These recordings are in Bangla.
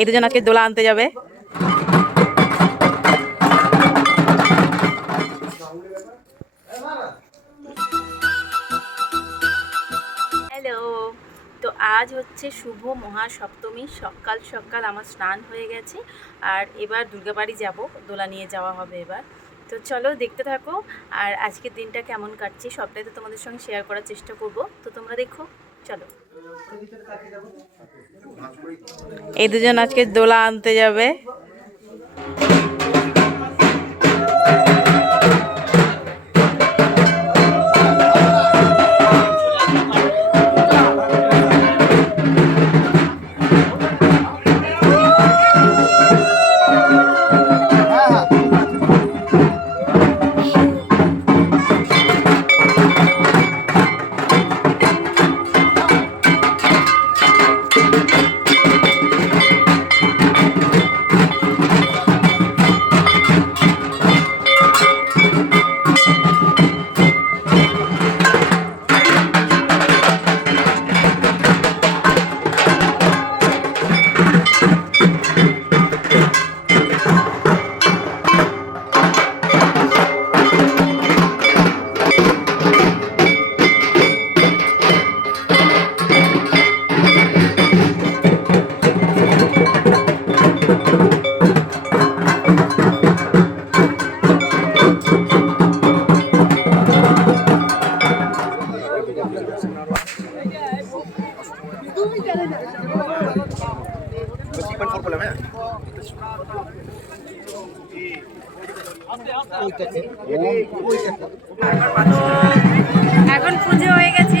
এই দুজন আজকে দোলা আনতে যাবে। হ্যালো তো আজ হচ্ছে শুভ মহাসপ্তমী। সকাল সকাল আমার স্নান হয়ে গেছে, আর এবার দুর্গাবাড়ি যাব। দোলা নিয়ে যাওয়া হবে এবার। তো চলো দেখতে থাকো, আর আজকের দিনটা কেমন কাটছে সবটাই তো তোমাদের সঙ্গে শেয়ার করার চেষ্টা করব। তো তোমরা দেখো, চলো। এই দুজন আজকে দোলা আনতে যাবে। এখন পুজো হয়ে গেছে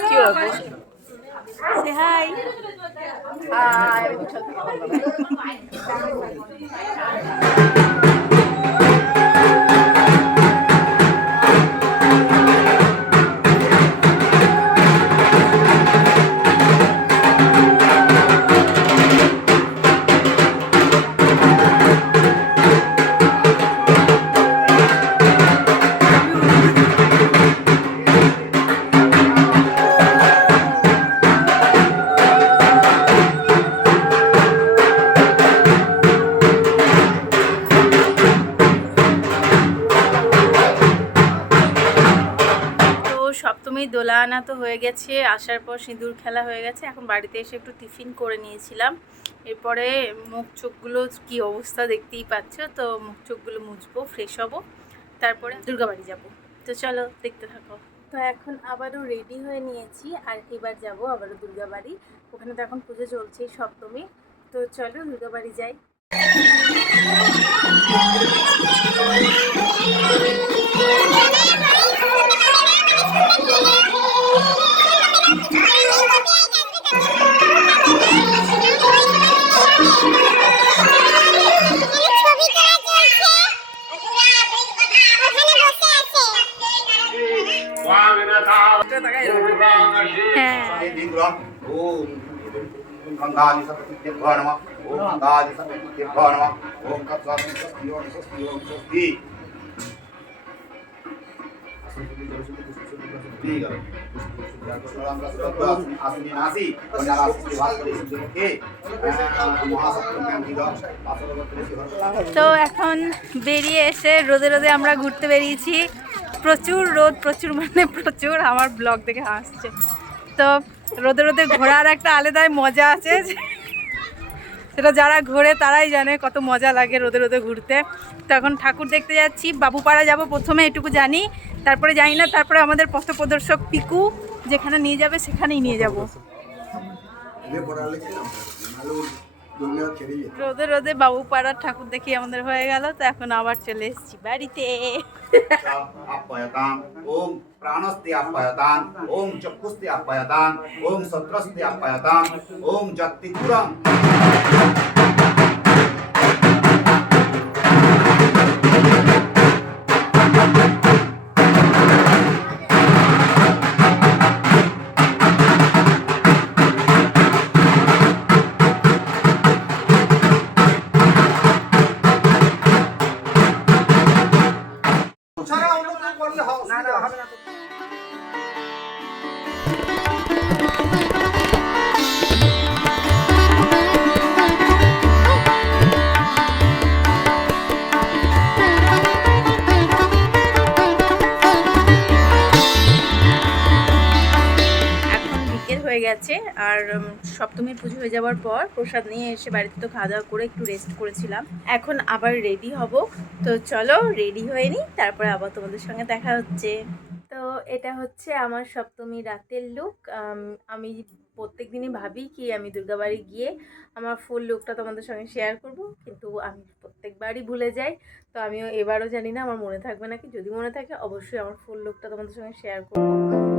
কি হবে সে হাই হাই দোলা আনা তো হয়ে গেছে আসার পর সিঁদুর খেলা হয়ে গেছে এখন বাড়িতে এসে একটু টিফিন করে নিয়েছিলাম। এরপরে মুখ চোখগুলো কি অবস্থা দেখতেই পাচ্ছ তো মুখ চোখগুলো মুছবো ফ্রেশ হব তারপরে দুর্গাবাড়ি যাব। তো চলো দেখতে থাকো। তো এখন আবারও রেডি হয়ে নিয়েছি আর এবার যাব আবারও দুর্গাবাড়ি। ওখানে তো এখন পুজো চলছেই সপ্তমী। তো চলো দুর্গাবাড়ি যাই। হ্যাঁ गंगादि सप्तभ्यो नमः ओम गंगादि सप्तभ्यो नमः ओम तत्सत् स्वस्ति ओम स्वस्ति ओम स्वस्ति তো এখন বেরিয়ে এসে রোদে রোদে আমরা ঘুরতে বেরিয়েছি প্রচুর রোদ প্রচুর মানে প্রচুর আমার ব্লগ দেখে হাসছে তো রোদে রোদে ঘোরার একটা আলাদাই মজা আছে। সেটা যারা ঘোরে তারাই জানে কত মজা লাগে রোদে রোদে ঘুরতে। তখন ঠাকুর দেখতে যাচ্ছি, বাবুপাড়া যাব, প্রথমে এটুকু জানি। তারপরে জানি না, তারপরে আমাদের পথ প্রদর্শক পিকু যেখানে নিয়ে যাবে সেখানেই নিয়ে যাব। রোদে রোদে বাবু পাড়ার ঠাকুর দেখি আমাদের হয়ে গেল তো এখন আবার চলে এসেছি বাড়িতে। ওম প্রাণস্তে আপ্যায়তান ওম চক্ষুস্তে আপ্যায়তান ওম সত্রস্তে আপ্যায়তান ওম যত্তিকুরম গেছে আর সপ্তমীর পুজো হয়ে যাওয়ার পর প্রসাদ নিয়ে এসে বাড়িতে তো খাওয়া দাওয়া করে একটু রেস্ট করেছিলাম। এখন আবার রেডি হব। তো চলো রেডি হয়ে নিই, তারপরে আবার তোমাদের সঙ্গে দেখা হচ্ছে। তো এটা হচ্ছে আমার সপ্তমী রাতের লুক আমি প্রত্যেক দিনই ভাবি কি আমি দুর্গাবাড়ি গিয়ে আমার ফুল লুকটা তোমাদের সঙ্গে শেয়ার করব, কিন্তু আমি প্রত্যেকবারই ভুলে যাই। তো আমিও এবারও জানি না, আমার মনে থাকবে নাকি? যদি মনে থাকে অবশ্যই আমার ফুল লুকটা তোমাদের সঙ্গে শেয়ার করব।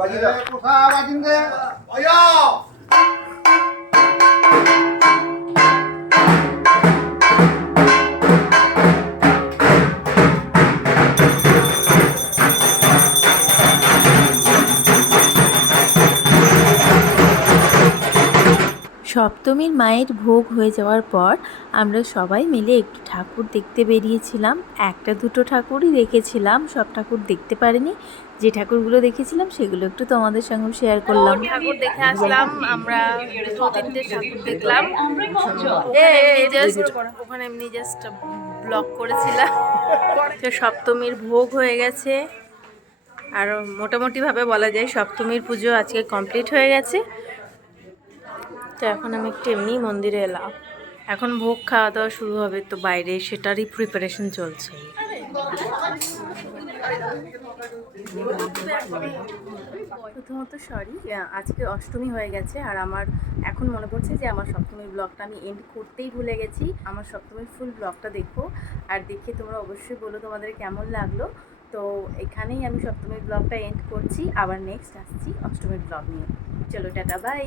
빠진다. 고사 빠진대. 와야. সপ্তমীর মায়ের ভোগ হয়ে যাওয়ার পর আমরা সবাই মিলে একটু ঠাকুর দেখতে বেরিয়েছিলাম। একটা দুটো ঠাকুরই দেখেছিলাম, সব ঠাকুর দেখতে পারিনি। যে ঠাকুরগুলো দেখেছিলাম, সেগুলো একটু তোমাদের সঙ্গে শেয়ার করলাম। ঠাকুর দেখে আসলাম, আমরা দু ঠাকুর দেখলাম। ওখানে এমনি জাস্ট ব্লগ করেছিলাম। তো সপ্তমীর ভোগ হয়ে গেছে। আর মোটামুটিভাবে বলা যায় সপ্তমীর পুজো আজকে কমপ্লিট হয়ে গেছে। তো এখন আমি একটু এমনি মন্দিরে এলাম। এখন ভোগ খাওয়া দাওয়া শুরু হবে তো বাইরে, সেটারই প্রিপারেশন চলছে। প্রথমত সরি আজকে অষ্টমী হয়ে গেছে আর আমার এখন মনে পড়ছে যে আমার সপ্তমীর ব্লগটা আমি এন্ড করতেই ভুলে গেছি। আমার সপ্তমীর ফুল ব্লগটা দেখো আর দেখে তোমরা অবশ্যই বলো তোমাদের কেমন লাগল। তো এখানেই আমি সপ্তমীর ব্লগটা এন্ড করছি। আবার নেক্সট আসছি অষ্টমীর ব্লগ নিয়ে। চলো, টাটা বাই